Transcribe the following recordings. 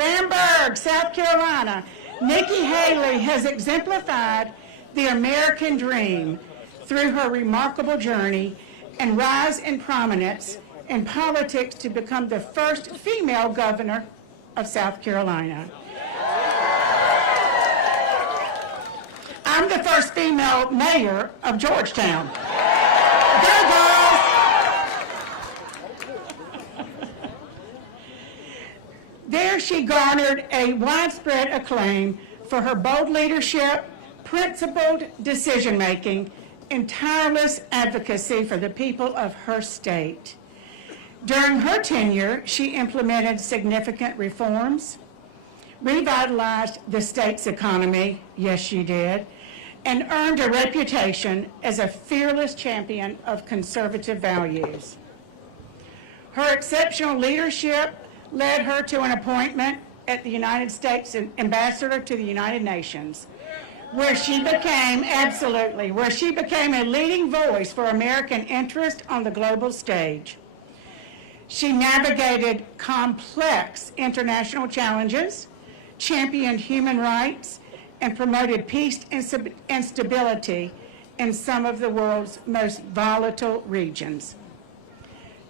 Bamberg, South Carolina, Nikki Haley has exemplified the American dream through her remarkable journey and rise in prominence in politics to become the first female governor of South Carolina. I'm the first female mayor of Georgetown. Go girls! There she garnered a widespread acclaim for her bold leadership, principled decision-making, and tireless advocacy for the people of her state. During her tenure, she implemented significant reforms, revitalized the state's economy, yes she did, and earned a reputation as a fearless champion of conservative values. Her exceptional leadership led her to an appointment at the United States Ambassador to the United Nations, where she became a leading voice for American interest on the global stage. She navigated complex international challenges, championed human rights, and promoted peace and stability in some of the world's most volatile regions.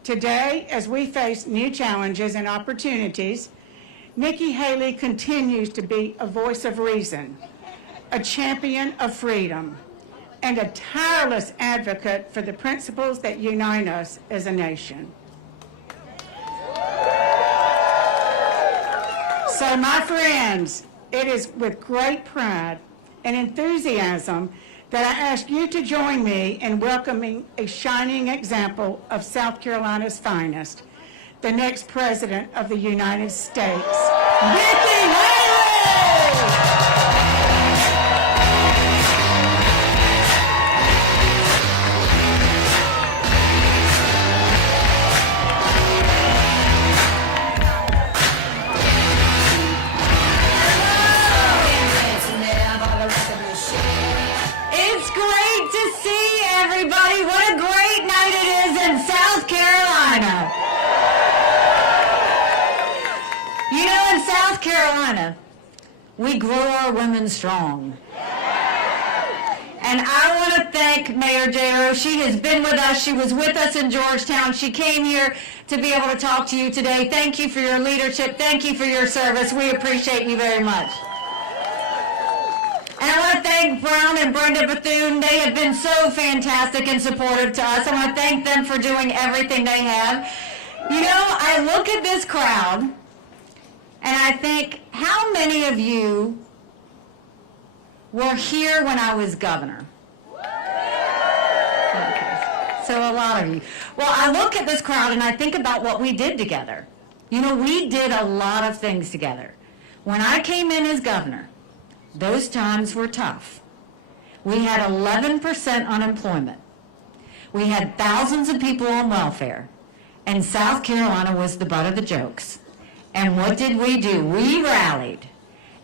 Today, as we face new challenges and opportunities, Nikki Haley continues to be a voice of reason, a champion of freedom, and a tireless advocate for the principles that unite us as a nation. So, my friends, it is with great pride and enthusiasm that I ask you to join me in welcoming a shining example of South Carolina's finest, the next President of the United States, Nikki Haley! Everybody, what a great night it is in South Carolina. You know, in South Carolina, we grow our women strong. And I want to thank Mayor J.R. She has been with us. She was with us in Georgetown. She came here to be able to talk to you today. Thank you for your leadership. Thank you for your service. We appreciate you very much. And I want to thank Brown and Brenda Bethune. They have been so fantastic and supportive to us. I want to thank them for doing everything they have. You know, I look at this crowd, and I think, how many of you were here when I was governor? Okay. So a lot of you. Well, I look at this crowd, and I think about what we did together. You know, we did a lot of things together. When I came in as governor, those times were tough. We had 11% unemployment. We had thousands of people on welfare, and South Carolina was the butt of the jokes. And what did we do? We rallied,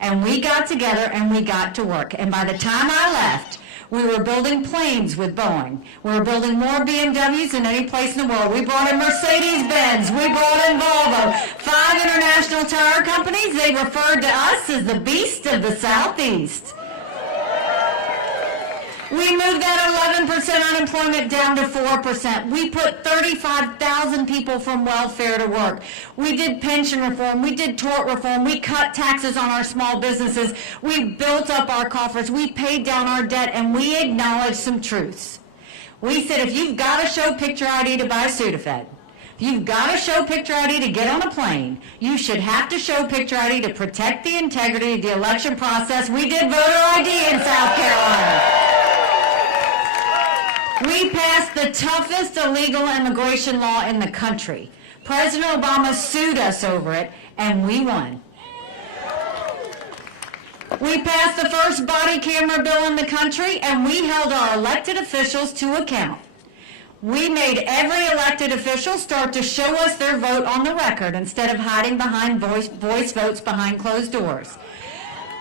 and we got together, and we got to work. And by the time I left, we were building planes with Boeing. We were building more BMWs than any place in the world. We brought in Mercedes-Benz. We brought in Volvo. 5 international tire companies. They referred to us as the beast of the Southeast. We moved that 11% unemployment down to 4%. We put 35,000 people from welfare to work. We did pension reform. We did tort reform. We cut taxes on our small businesses. We built up our coffers. We paid down our debt, and we acknowledged some truths. We said, if you've got to show picture ID to buy a Sudafed, if you've got to show picture ID to get on a plane, you should have to show picture ID to protect the integrity of the election process. We did voter ID in South Carolina. We passed the toughest illegal immigration law in the country. President Obama sued us over it, and we won. We passed the first body camera bill in the country, and we held our elected officials to account. We made every elected official start to show us their vote on the record instead of hiding behind voice votes behind closed doors.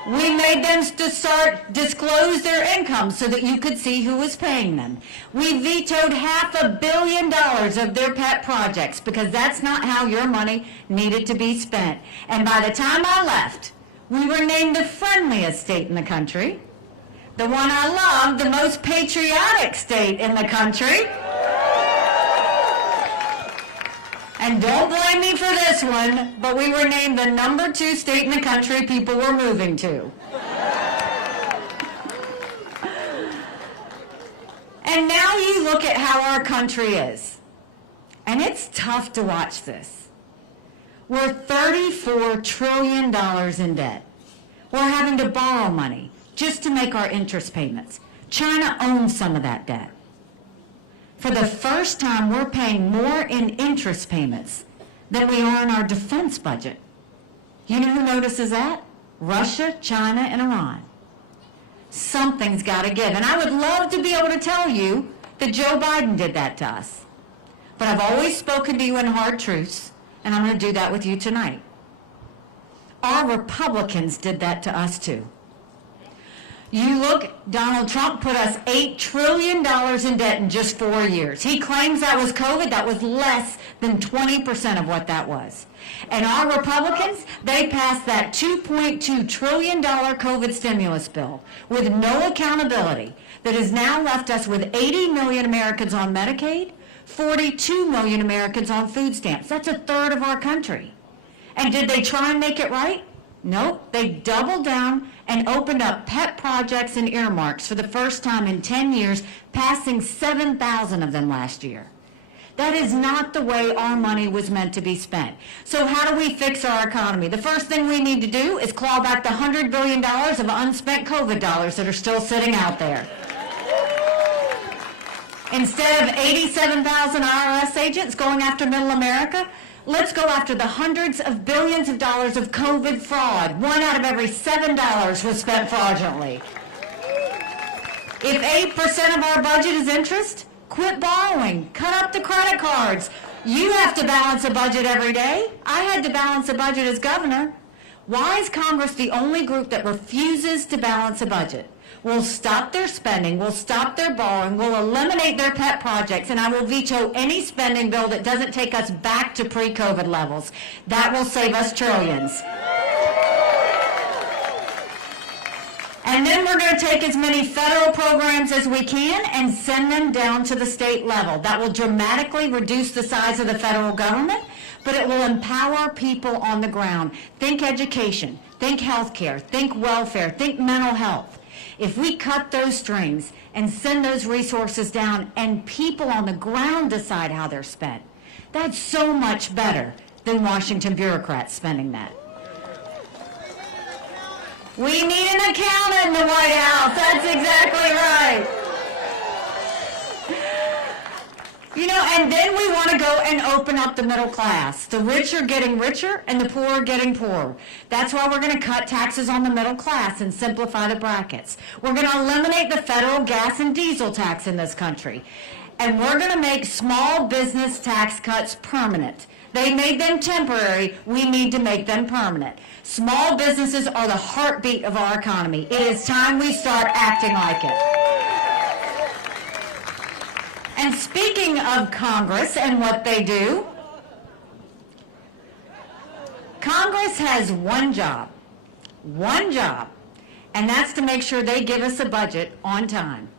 We made them to start disclose their income so that you could see who was paying them. We vetoed $500 million of their pet projects because that's not how your money needed to be spent. And by the time I left, we were named the friendliest state in the country, the one I love, the most patriotic state in the country. And don't blame me for this one, but we were named the #2 state in the country people were moving to. And now you look at how our country is, and it's tough to watch this. We're $34 trillion in debt. We're having to borrow money just to make our interest payments. China owns some of that debt. For the first time, we're paying more in interest payments than we are in our defense budget. You know who notices that? Russia, China, and Iran. Something's got to give. And I would love to be able to tell you that Joe Biden did that to us. But I've always spoken to you in hard truths, and I'm going to do that with you tonight. Our Republicans did that to us too. You look, Donald Trump put us $8 trillion in debt in just 4 years. He claims that was COVID. That was less than 20% of what that was. And our Republicans, they passed that $2.2 trillion COVID stimulus bill with no accountability that has now left us with 80 million Americans on Medicaid, 42 million Americans on food stamps. That's a third of our country. And did they try and make it right? Nope. They doubled down and opened up pet projects and earmarks for the first time in 10 years, passing 7,000 of them last year. That is not the way our money was meant to be spent. So how do we fix our economy? The first thing we need to do is claw back the $100 billion of unspent COVID dollars that are still sitting out there. Instead of 87,000 IRS agents going after middle America, let's go after the hundreds of billions of dollars of COVID fraud. 1 out of every $7 was spent fraudulently. If 8% of our budget is interest, quit borrowing. Cut up the credit cards. You have to balance a budget every day. I had to balance a budget as governor. Why is Congress the only group that refuses to balance a budget? We'll stop their spending, we'll stop their borrowing, we'll eliminate their pet projects, and I will veto any spending bill that doesn't take us back to pre-COVID levels. That will save us trillions. And then we're going to take as many federal programs as we can and send them down to the state level. That will dramatically reduce the size of the federal government, but it will empower people on the ground. Think education, think healthcare, think welfare, think mental health. If we cut those strings and send those resources down and people on the ground decide how they're spent, that's so much better than Washington bureaucrats spending that. We need an accountant in the White House. That's exactly right. You know, and then we want to go and open up the middle class. The rich are getting richer and the poor are getting poorer. That's why we're going to cut taxes on the middle class and simplify the brackets. We're going to eliminate the federal gas and diesel tax in this country. And we're going to make small business tax cuts permanent. They made them temporary. We need to make them permanent. Small businesses are the heartbeat of our economy. It is time we start acting like it. And speaking of Congress and what they do, Congress has one job, and that's to make sure they give us a budget on time.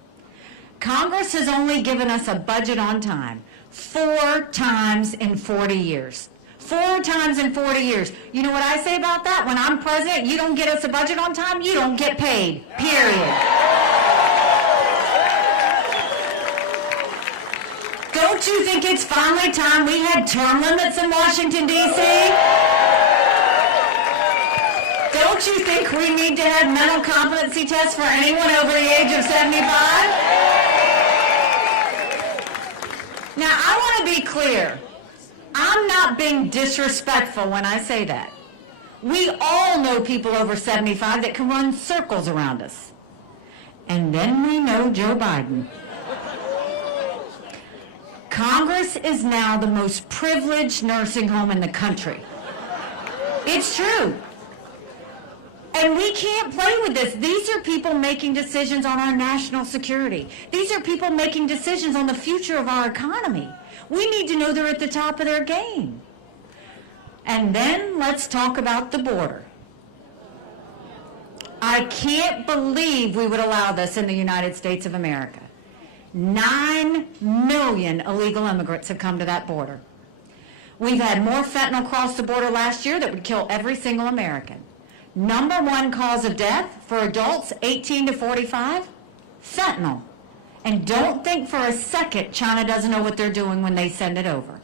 Congress has only given us a budget on time 4 times in 40 years. 4 times in 40 years. You know what I say about that? When I'm president, you don't get us a budget on time, you don't get paid, period. Don't you think it's finally time we had term limits in Washington, D.C.? Don't you think we need to have mental competency tests for anyone over the age of 75? Now, I want to be clear. I'm not being disrespectful when I say that. We all know people over 75 that can run circles around us. And then we know Joe Biden. Congress is now the most privileged nursing home in the country. It's true. And we can't play with this. These are people making decisions on our national security. These are people making decisions on the future of our economy. We need to know they're at the top of their game. And then let's talk about the border. I can't believe we would allow this in the United States of America. 9 million illegal immigrants have come to that border. We've had more fentanyl cross the border last year that would kill every single American. Number 1 cause of death for adults 18 to 45, fentanyl. And don't think for a second China doesn't know what they're doing when they send it over.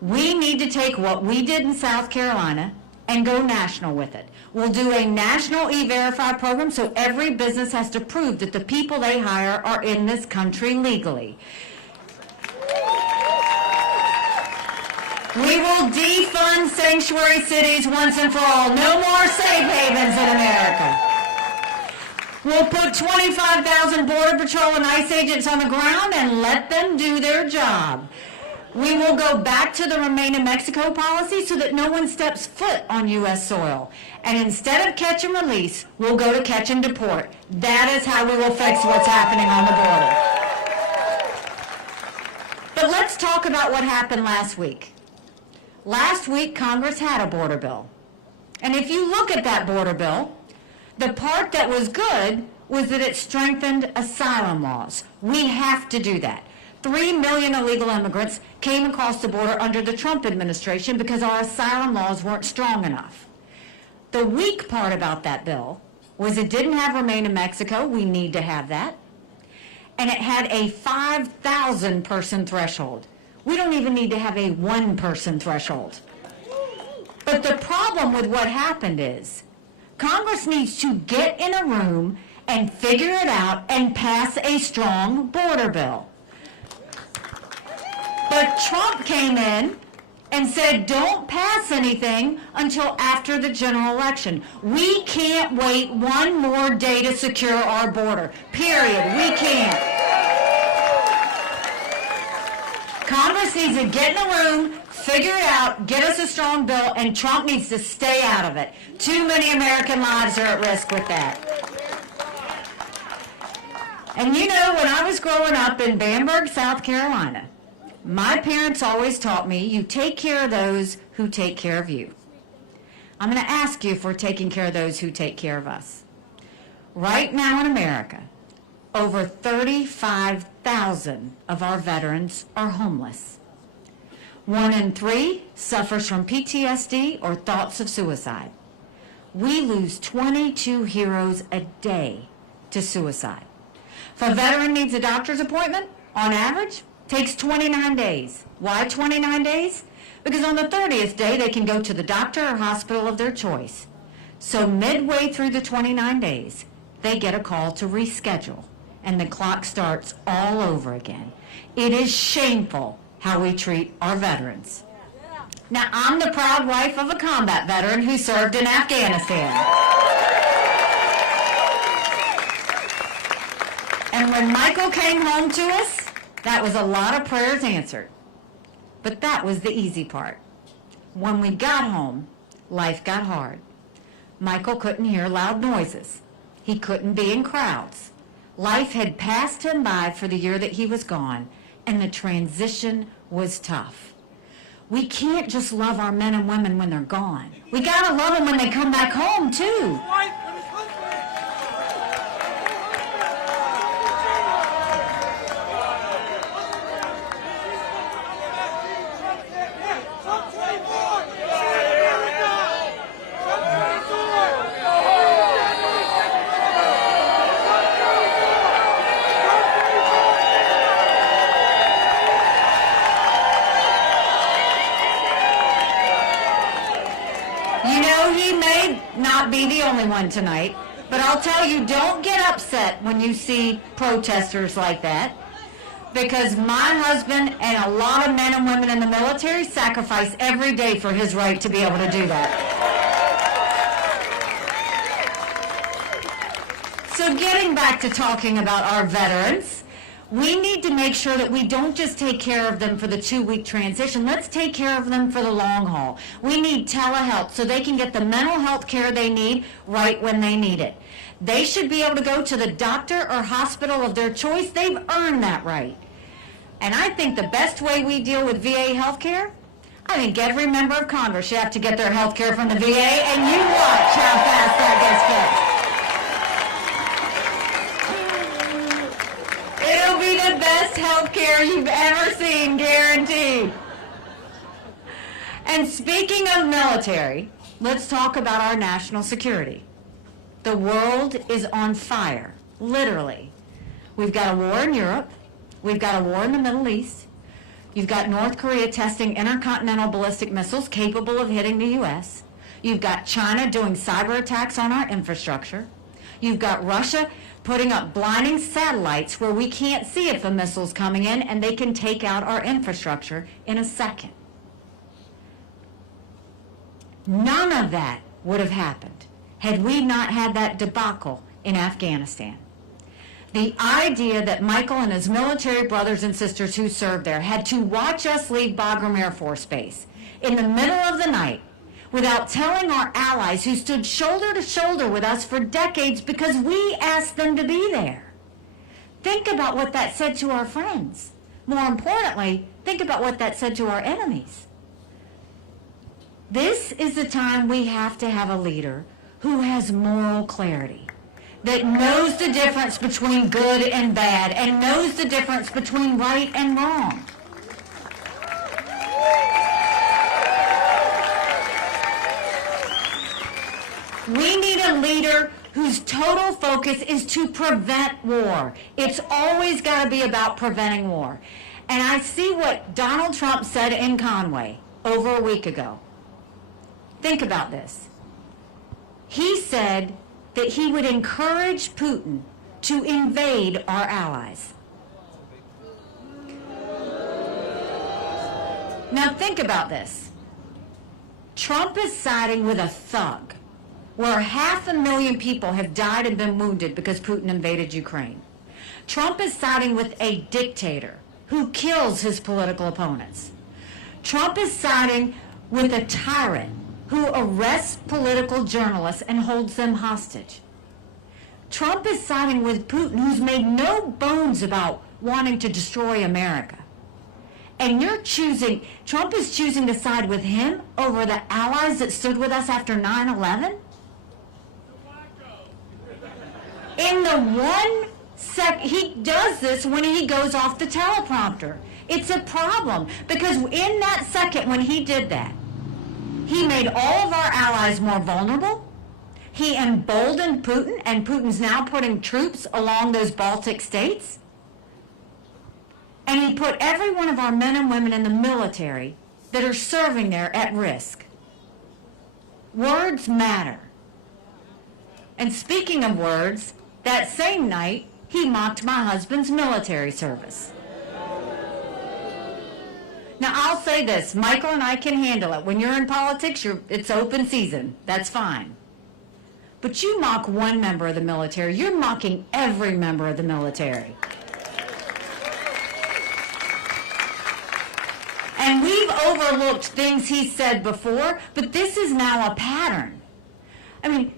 We need to take what we did in South Carolina and go national with it. We'll do a national E-Verify program so every business has to prove that the people they hire are in this country legally. We will defund sanctuary cities once and for all. No more safe havens in America. We'll put 25,000 Border Patrol and ICE agents on the ground and let them do their job. We will go back to the Remain in Mexico policy so that no one steps foot on U.S. soil. And instead of catch and release, we'll go to catch and deport. That is how we will fix what's happening on the border. But let's talk about what happened last week. Last week, Congress had a border bill. And if you look at that border bill, the part that was good was that it strengthened asylum laws. We have to do that. 3 million illegal immigrants came across the border under the Trump administration because our asylum laws weren't strong enough. The weak part about that bill was it didn't have Remain in Mexico. We need to have that. And it had a 5,000 person threshold. We don't even need to have a 1 person threshold. But the problem with what happened is Congress needs to get in a room and figure it out and pass a strong border bill. But Trump came in and said, don't pass anything until after the general election. We can't wait one more day to secure our border. Period. We can't. Congress needs to get in a room, figure it out, get us a strong bill, and Trump needs to stay out of it. Too many American lives are at risk with that. And you know, when I was growing up in Bamberg, South Carolina, my parents always taught me, you take care of those who take care of you. I'm going to ask you if we're taking care of those who take care of us. Right now in America, over 35,000 of our veterans are homeless. 1 in 3 suffers from PTSD or thoughts of suicide. We lose 22 heroes a day to suicide. If a veteran needs a doctor's appointment, on average, takes 29 days. Why 29 days? Because on the 30th day, they can go to the doctor or hospital of their choice. So midway through the 29 days, they get a call to reschedule, and the clock starts all over again. It is shameful how we treat our veterans. Now, I'm the proud wife of a combat veteran who served in Afghanistan. And when Michael came home to us, that was a lot of prayers answered. But that was the easy part. When we got home, life got hard. Michael couldn't hear loud noises. He couldn't be in crowds. Life had passed him by for the year that he was gone, and the transition was tough. We can't just love our men and women when they're gone. We gotta love them when they come back home, too. Not be the only one tonight, but I'll tell you, don't get upset when you see protesters like that, because my husband and a lot of men and women in the military sacrifice every day for his right to be able to do that. So getting back to talking about our veterans, We need to make sure that we don't just take care of them for the 2-week transition. Let's take care of them for the long haul. We need telehealth so they can get the mental health care they need right when they need it. They should be able to go to the doctor or hospital of their choice. They've earned that right. And I think the best way we deal with VA health care, I think every member of Congress should have to get their health care from the VA, and you watch how fast that gets fixed. It'll be the best health care you've ever seen, guaranteed. And speaking of military, let's talk about our national security. The world is on fire, literally. We've got a war in Europe. We've got a war in the Middle East. You've got North Korea testing intercontinental ballistic missiles capable of hitting the U.S. You've got China doing cyber attacks on our infrastructure. You've got Russia putting up blinding satellites where we can't see if a missile's coming in, and they can take out our infrastructure in a second. None of that would have happened had we not had that debacle in Afghanistan. The idea that Michael and his military brothers and sisters who served there had to watch us leave Bagram Air Force Base in the middle of the night without telling our allies who stood shoulder to shoulder with us for decades because we asked them to be there. Think about what that said to our friends. More importantly, think about what that said to our enemies. This is the time we have to have a leader who has moral clarity, that knows the difference between good and bad, and knows the difference between right and wrong. We need a leader whose total focus is to prevent war. It's always got to be about preventing war. And I see what Donald Trump said in Conway over a week ago. Think about this. He said that he would encourage Putin to invade our allies. Now think about this. Trump is siding with a thug, where 500,000 people have died and been wounded because Putin invaded Ukraine. Trump is siding with a dictator who kills his political opponents. Trump is siding with a tyrant who arrests political journalists and holds them hostage. Trump is siding with Putin, who's made no bones about wanting to destroy America. And Trump is choosing to side with him over the allies that stood with us after 9/11? In the 1 sec, he does this when he goes off the teleprompter. It's a problem, because in that second when he did that, he made all of our allies more vulnerable. He emboldened Putin, and Putin's now putting troops along those Baltic states. And he put every one of our men and women in the military that are serving there at risk. Words matter. And speaking of words, that same night, he mocked my husband's military service. Now, I'll say this, Michael and I can handle it. When you're in politics, it's open season. That's fine. But you mock one member of the military, you're mocking every member of the military. And we've overlooked things he said before, but this is now a pattern. I mean,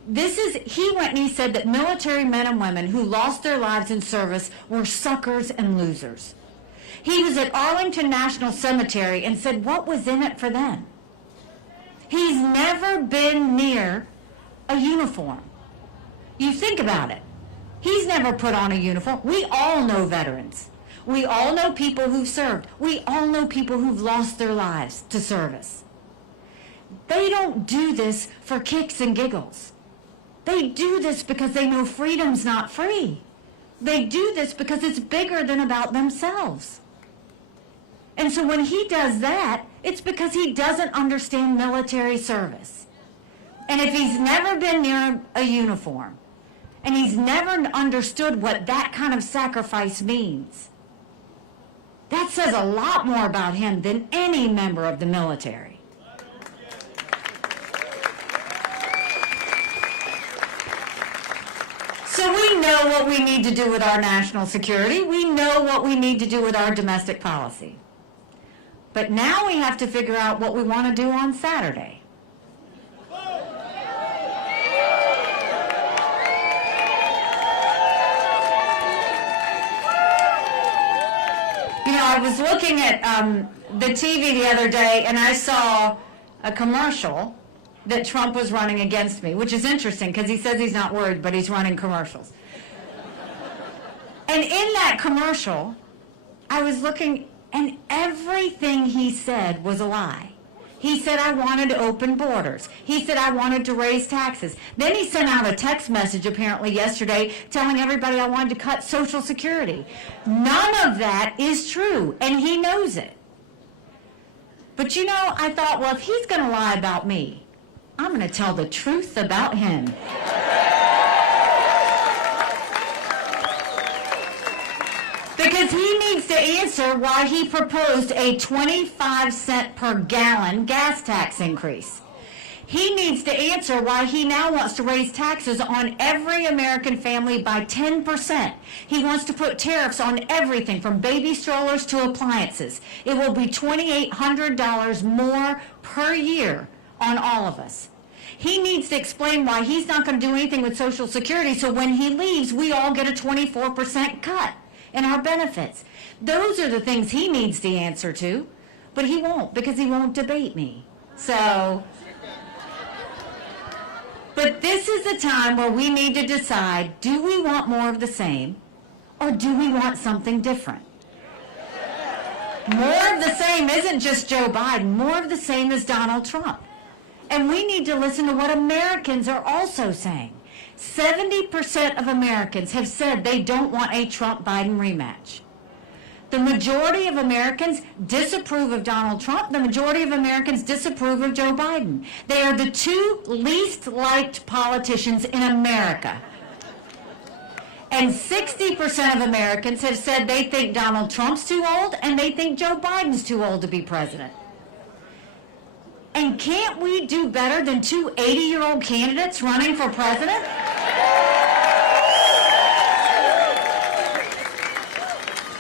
he went and he said that military men and women who lost their lives in service were suckers and losers. He was at Arlington National Cemetery and said, what was in it for them? He's never been near a uniform. You think about it. He's never put on a uniform. We all know veterans. We all know people who've served. We all know people who've lost their lives to service. They don't do this for kicks and giggles. They do this because they know freedom's not free. They do this because it's bigger than about themselves. And so when he does that, it's because he doesn't understand military service. And if he's never been near a uniform, and he's never understood what that kind of sacrifice means, that says a lot more about him than any member of the military. So we We know what we need to do with our national security. We know what we need to do with our domestic policy. But now we have to figure out what we want to do on Saturday. You know, I was looking at the TV the other day, and I saw a commercial that Trump was running against me, which is interesting because he says he's not worried, but he's running commercials. And in that commercial, I was looking, and everything he said was a lie. He said, I wanted to open borders. He said, I wanted to raise taxes. Then he sent out a text message apparently yesterday telling everybody I wanted to cut Social Security. None of that is true, and he knows it. But you know, I thought, well, if he's going to lie about me, I'm going to tell the truth about him. Because he needs to answer why he proposed a 25-cent per gallon gas tax increase. He needs to answer why he now wants to raise taxes on every American family by 10%. He wants to put tariffs on everything from baby strollers to appliances. It will be $2,800 more per year on all of us. He needs to explain why he's not going to do anything with Social Security, so when he leaves, we all get a 24% cut in our benefits. Those are the things he needs the answer to, but he won't, because he won't debate me. So, but this is the time where we need to decide, do we want more of the same, or do we want something different? More of the same isn't just Joe Biden. More of the same is Donald Trump. And we need to listen to what Americans are also saying. 70% of Americans have said they don't want a Trump-Biden rematch. The majority of Americans disapprove of Donald Trump. The majority of Americans disapprove of Joe Biden. They are the two least liked politicians in America. And 60% of Americans have said they think Donald Trump's too old and they think Joe Biden's too old to be president. And can't we do better than two 80-year-old candidates running for president?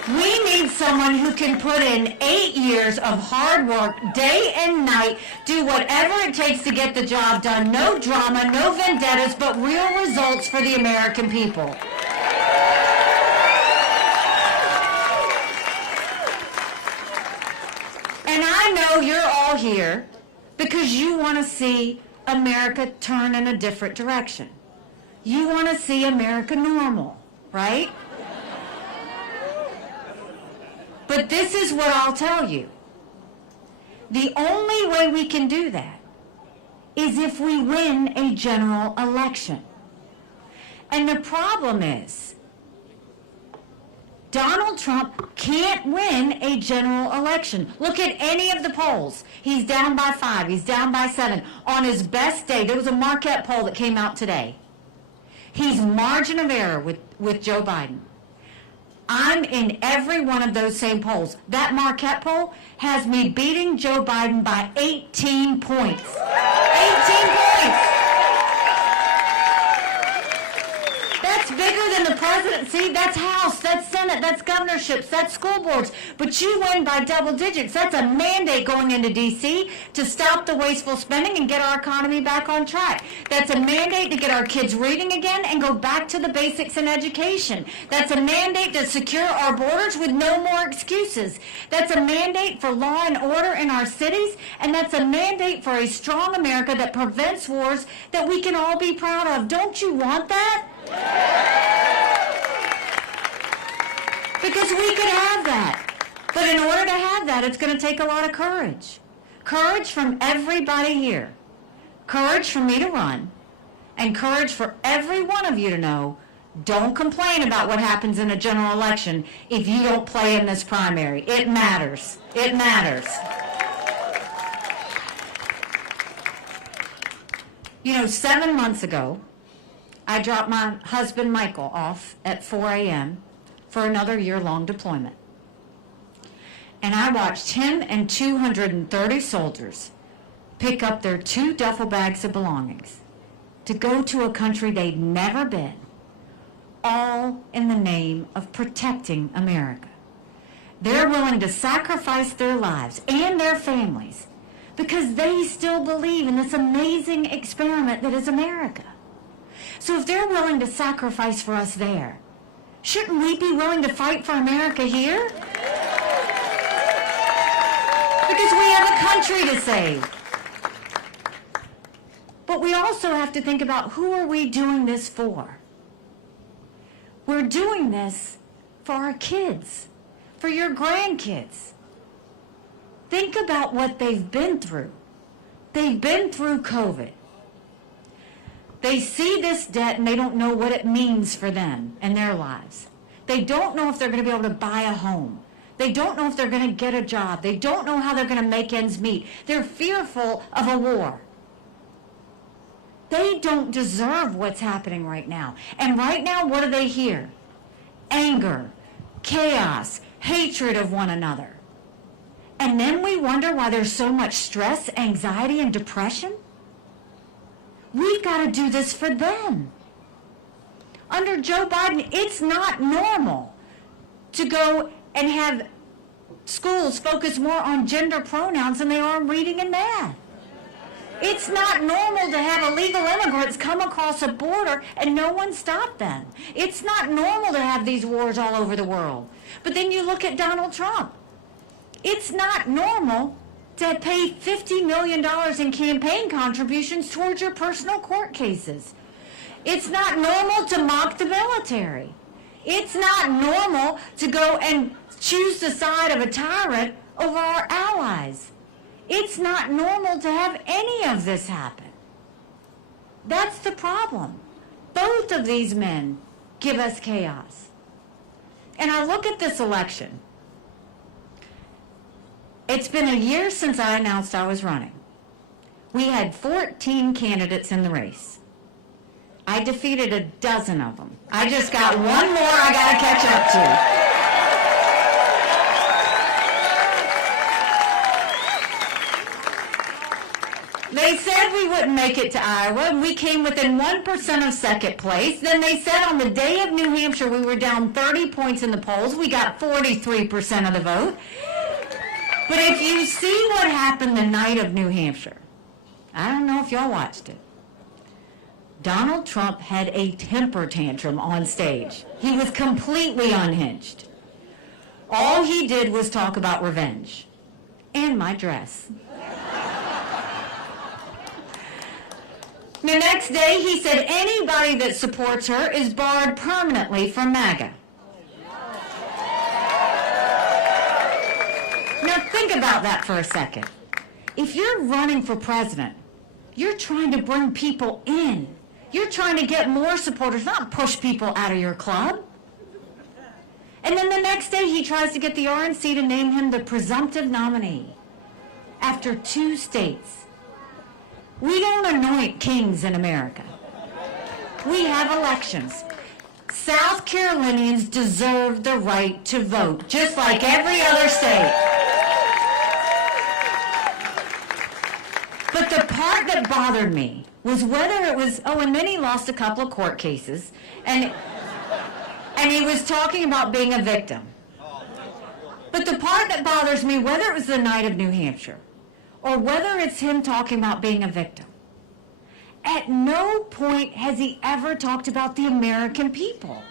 We need someone who can put in 8 years of hard work, day and night, do whatever it takes to get the job done. No drama, no vendettas, but real results for the American people. And I know you're all here because you want to see America turn in a different direction. You want to see America normal, right? But this is what I'll tell you. The only way we can do that is if we win a general election. And the problem is, Donald Trump can't win a general election. Look at any of the polls. He's down by 5. He's down by 7. On his best day, there was a Marquette poll that came out today. He's margin of error with Joe Biden. I'm in every one of those same polls. That Marquette poll has me beating Joe Biden by 18 points. 18 points! That's bigger than the presidency. That's House, that's Senate, that's governorships, that's school boards. But you win by double digits. That's a mandate going into D.C. to stop the wasteful spending and get our economy back on track. That's a mandate to get our kids reading again and go back to the basics in education. That's a mandate to secure our borders with no more excuses. That's a mandate for law and order in our cities, and that's a mandate for a strong America that prevents wars that we can all be proud of. Don't you want that? Because we could have that. But in order to have that, it's going to take a lot of courage. Courage from everybody here. Courage for me to run. And courage for every one of you to know, don't complain about what happens in a general election if you don't play in this primary. It matters. It matters. You know, 7 months ago, I dropped my husband Michael off at 4 a.m. for another year-long deployment. And I watched him and 230 soldiers pick up their 2 duffel bags of belongings to go to a country they'd never been, all in the name of protecting America. They're willing to sacrifice their lives and their families because they still believe in this amazing experiment that is America. So if they're willing to sacrifice for us there, shouldn't we be willing to fight for America here? Because we have a country to save. But we also have to think about, who are we doing this for? We're doing this for our kids, for your grandkids. Think about what they've been through. They've been through COVID. They see this debt and they don't know what it means for them and their lives. They don't know if they're going to be able to buy a home. They don't know if they're going to get a job. They don't know how they're going to make ends meet. They're fearful of a war. They don't deserve what's happening right now. And right now, what do they hear? Anger, chaos, hatred of one another. And then we wonder why there's so much stress, anxiety, and depression? We've got to do this for them. Under Joe Biden, it's not normal to go and have schools focus more on gender pronouns than they are on reading and math. It's not normal to have illegal immigrants come across a border and no one stop them. It's not normal to have these wars all over the world. But then you look at Donald Trump. It's not normal to pay $50 million in campaign contributions towards your personal court cases. It's not normal to mock the military. It's not normal to go and choose the side of a tyrant over our allies. It's not normal to have any of this happen. That's the problem. Both of these men give us chaos. And I look at this election. It's been a year since I announced I was running. We had 14 candidates in the race. I defeated a dozen of them. I just got one more I got to catch up to. They said we wouldn't make it to Iowa, and we came within 1% of second place. Then they said on the day of New Hampshire we were down 30 points in the polls. We got 43% of the vote. But if you see what happened the night of New Hampshire, I don't know if y'all watched it. Donald Trump had a temper tantrum on stage. He was completely unhinged. All he did was talk about revenge and my dress. The next day, he said anybody that supports her is barred permanently from MAGA. Now think about that for a second. If you're running for president, you're trying to bring people in. You're trying to get more supporters, not push people out of your club. And then the next day, he tries to get the RNC to name him the presumptive nominee after 2 states. We don't anoint kings in America. We have elections. South Carolinians deserve the right to vote, just like every other state. But the part that bothered me was whether it was, and then he lost a couple of court cases, and he was talking about being a victim. But the part that bothers me, whether it was the night of New Hampshire, or whether it's him talking about being a victim, at no point has he ever talked about the American people.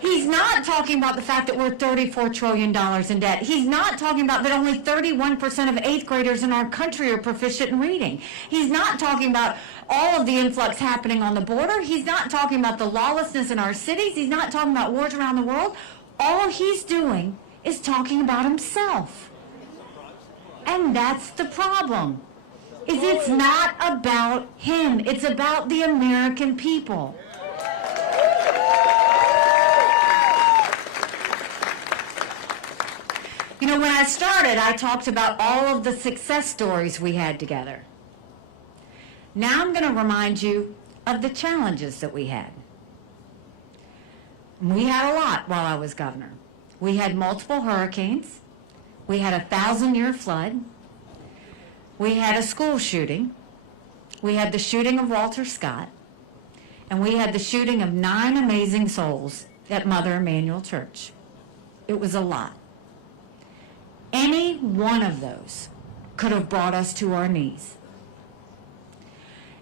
He's not talking about the fact that we're $34 trillion in debt. He's not talking about that only 31% of 8th graders in our country are proficient in reading. He's not talking about all of the influx happening on the border. He's not talking about the lawlessness in our cities. He's not talking about wars around the world. All he's doing is talking about himself. And that's the problem, is it's not about him. It's about the American people. You know, when I started, I talked about all of the success stories we had together. Now I'm going to remind you of the challenges that we had. We had a lot while I was governor. We had multiple hurricanes. We had a 1,000-year flood. We had a school shooting. We had the shooting of Walter Scott. and we had the shooting of 9 amazing souls at Mother Emanuel Church. It was a lot. Any one of those could have brought us to our knees.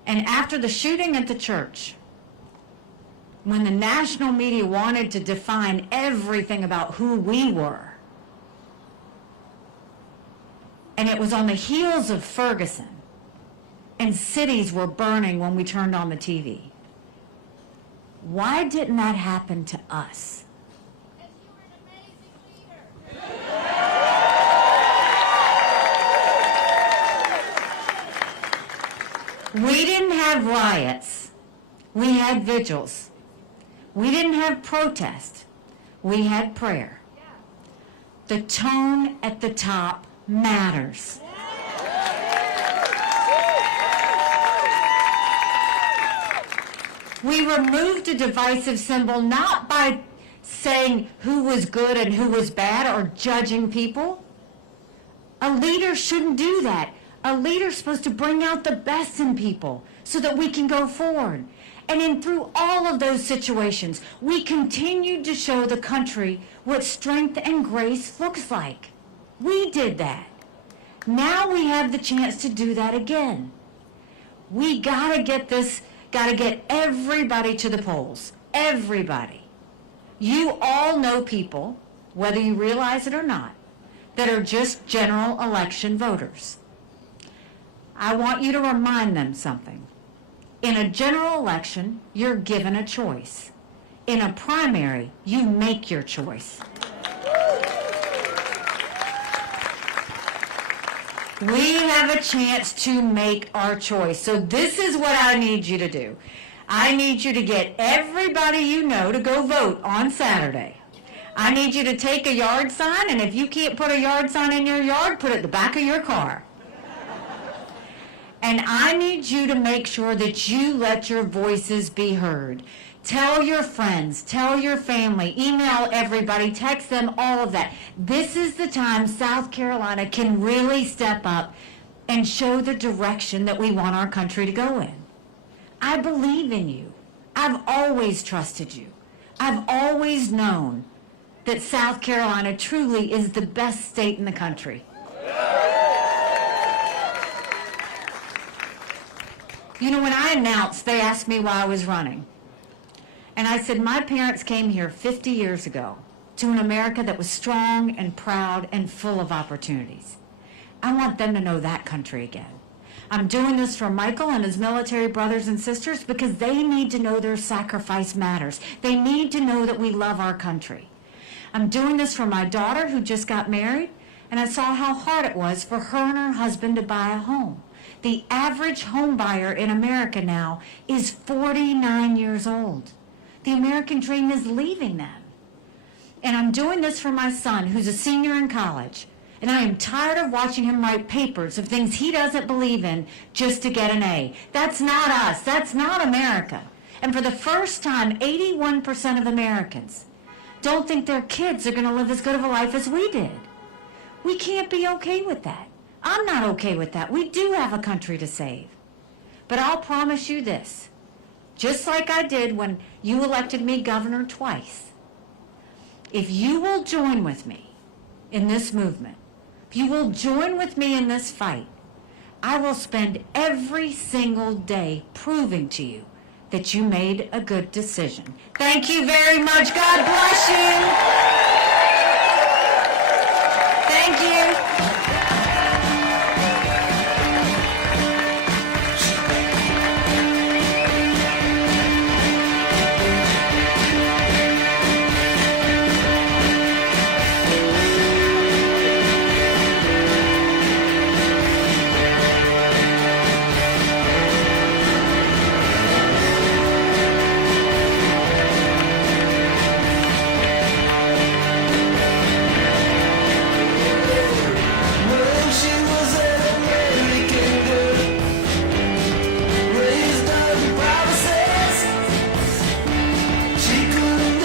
And after the shooting at the church, when the national media wanted to define everything about who we were, and it was on the heels of Ferguson, and cities were burning when we turned on the TV, why didn't that happen to us? Because you were an amazing leader. We didn't have riots. We had vigils. We didn't have protest. We had prayer. The tone at the top matters. We removed a divisive symbol not by saying who was good and who was bad or judging people. A leader shouldn't do that. A leader's supposed to bring out the best in people so that we can go forward. And through all of those situations, we continued to show the country what strength and grace looks like. We did that. Now we have the chance to do that again. We gotta get everybody to the polls. Everybody. You all know people, whether you realize it or not, that are just general election voters. I want you to remind them something. In a general election, you're given a choice. In a primary, you make your choice. We have a chance to make our choice. So this is what I need you to do. I need you to get everybody you know to go vote on Saturday. I need you to take a yard sign, and if you can't put a yard sign in your yard, put it in the back of your car. And I need you to make sure that you let your voices be heard. Tell your friends, tell your family, email everybody, text them, all of that. This is the time South Carolina can really step up and show the direction that we want our country to go in. I believe in you. I've always trusted you. I've always known that South Carolina truly is the best state in the country. You know, when I announced, they asked me why I was running. And I said, my parents came here 50 years ago to an America that was strong and proud and full of opportunities. I want them to know that country again. I'm doing this for Michael and his military brothers and sisters because they need to know their sacrifice matters. They need to know that we love our country. I'm doing this for my daughter who just got married, and I saw how hard it was for her and her husband to buy a home. The average home buyer in America now is 49 years old. The American dream is leaving them. And I'm doing this for my son, who's a senior in college. And I am tired of watching him write papers of things he doesn't believe in just to get an A. That's not us. That's not America. And for the first time, 81% of Americans don't think their kids are going to live as good of a life as we did. We can't be okay with that. I'm not okay with that. We do have a country to save. But I'll promise you this, just like I did when you elected me governor twice, if you will join with me in this movement, if you will join with me in this fight, I will spend every single day proving to you that you made a good decision. Thank you very much. God bless you.